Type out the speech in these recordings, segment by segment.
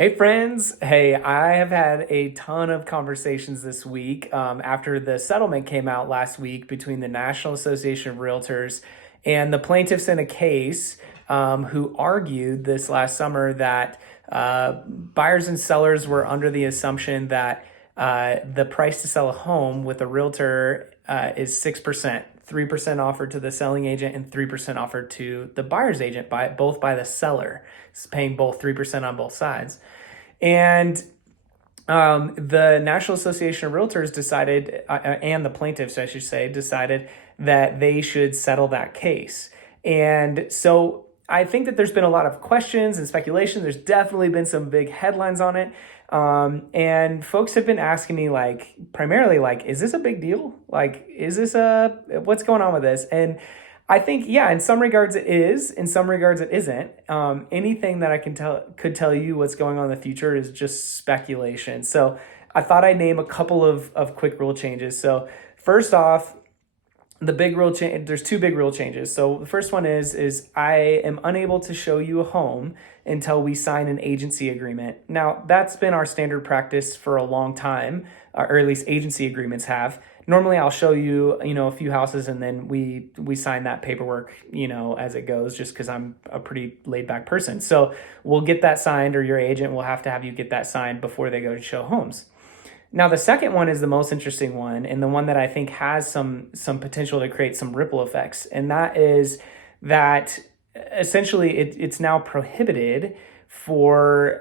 Hey friends, hey, I have had a ton of conversations this week after the settlement came out last week between the National Association of Realtors and the plaintiffs in a case who argued this last summer that buyers and sellers were under the assumption that the price to sell a home with a realtor is 6%. 3% offered to the selling agent and 3% offered to the buyer's agent both by the seller. It's paying both 3% on both sides. And the National Association of Realtors decided, and the plaintiffs, I should say, decided that they should settle that case. And so I think that there's been a lot of questions and speculation. There's definitely been some big headlines on it. And folks have been asking me primarily is this a big deal? What's going on with this? And I think, yeah, in some regards it is, in some regards it isn't. Anything that I could tell you what's going on in the future is just speculation. So I thought I'd name a couple of quick rule changes. So first off, the big rule change, there's two big rule changes. So the first one is I am unable to show you a home until we sign an agency agreement. Now, that's been our standard practice for a long time, or at least agency agreements have. Normally I'll show you, a few houses and then we sign that paperwork, as it goes, just because I'm a pretty laid back person. So we'll get that signed, or your agent will have you get that signed before they go to show homes. Now, the second one is the most interesting one, and the one that I think has some potential to create some ripple effects, and that is that essentially it's now prohibited for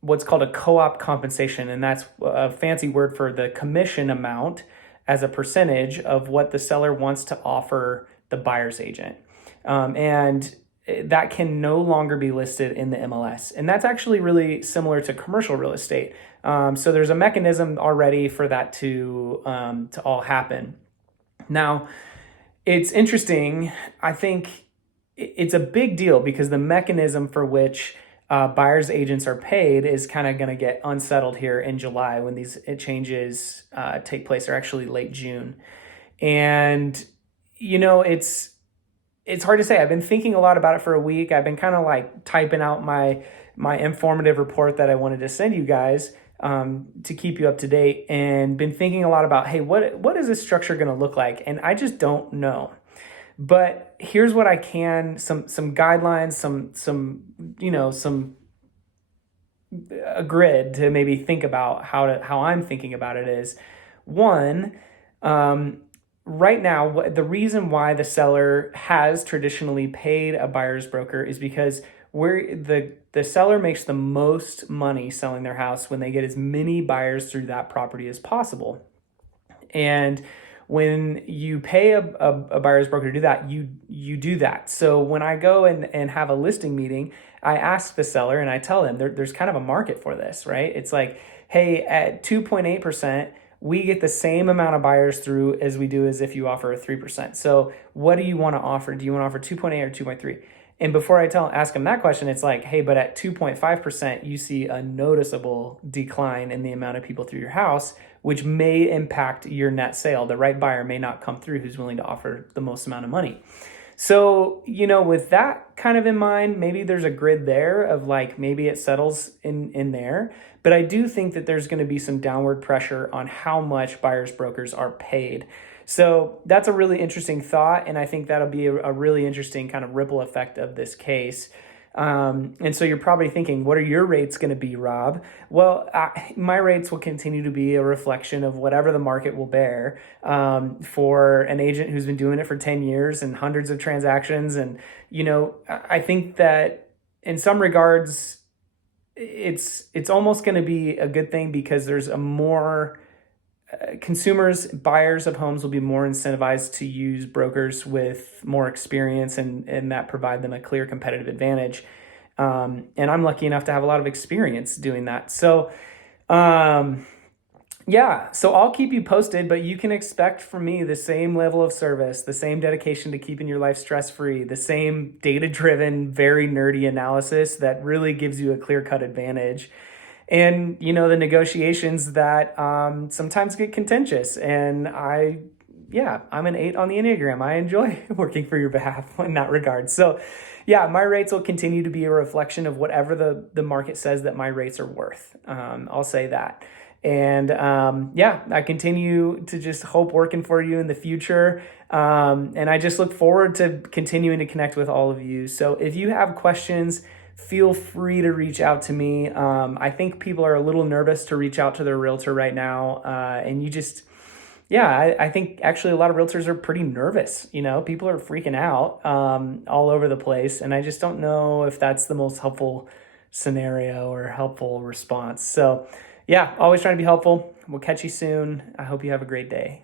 what's called a co-op compensation, and that's a fancy word for the commission amount as a percentage of what the seller wants to offer the buyer's agent. And that can no longer be listed in the MLS. And that's actually really similar to commercial real estate. So there's a mechanism already for that to all happen. Now, it's interesting. I think it's a big deal because the mechanism for which buyers agents are paid is kind of going to get unsettled here in July when these changes take place, or actually late June. And, it's hard to say. I've been thinking a lot about it for a week. I've been kind of typing out my informative report that I wanted to send you guys to keep you up to date, and been thinking a lot about, hey, what is this structure going to look like? And I just don't know. But here's what I can, some guidelines, a grid to maybe think about how I'm thinking about it is, one, right now, the reason why the seller has traditionally paid a buyer's broker is because the seller makes the most money selling their house when they get as many buyers through that property as possible. And when you pay a buyer's broker to do that, you do that. So when I go and have a listing meeting, I ask the seller and I tell them there's kind of a market for this, right? It's like, hey, at 2.8%, we get the same amount of buyers through as we do as if you offer a 3%. So what do you want to offer? Do you want to offer 2.8 or 2.3? And before I ask them that question, it's like, hey, but at 2.5%, you see a noticeable decline in the amount of people through your house, which may impact your net sale. The right buyer may not come through who's willing to offer the most amount of money. So, with that kind of in mind, maybe there's a grid there of maybe it settles in there. But I do think that there's going to be some downward pressure on how much buyer's brokers are paid. So that's a really interesting thought, and I think that'll be a really interesting kind of ripple effect of this case. And so you're probably thinking, what are your rates going to be, Rob? Well, my rates will continue to be a reflection of whatever the market will bear for an agent who's been doing it for 10 years and hundreds of transactions. And, I think that in some regards, it's almost going to be a good thing because there's a more buyers of homes will be more incentivized to use brokers with more experience and that provide them a clear competitive advantage. And I'm lucky enough to have a lot of experience doing that. So, so I'll keep you posted, but you can expect from me the same level of service, the same dedication to keeping your life stress-free, the same data-driven, very nerdy analysis that really gives you a clear-cut advantage. And, the negotiations that sometimes get contentious. And I yeah, I'm an 8 on the Enneagram. I enjoy working for your behalf in that regard. So yeah, my rates will continue to be a reflection of whatever the market says that my rates are worth. I'll say that. And yeah, I continue to just hope working for you in the future. And I just look forward to continuing to connect with all of you. So if you have questions, feel free to reach out to me. I think people are a little nervous to reach out to their realtor right now. And you just, yeah, I think actually a lot of realtors are pretty nervous. People are freaking out all over the place. And I just don't know if that's the most helpful scenario or helpful response. So, yeah, always trying to be helpful. We'll catch you soon. I hope you have a great day.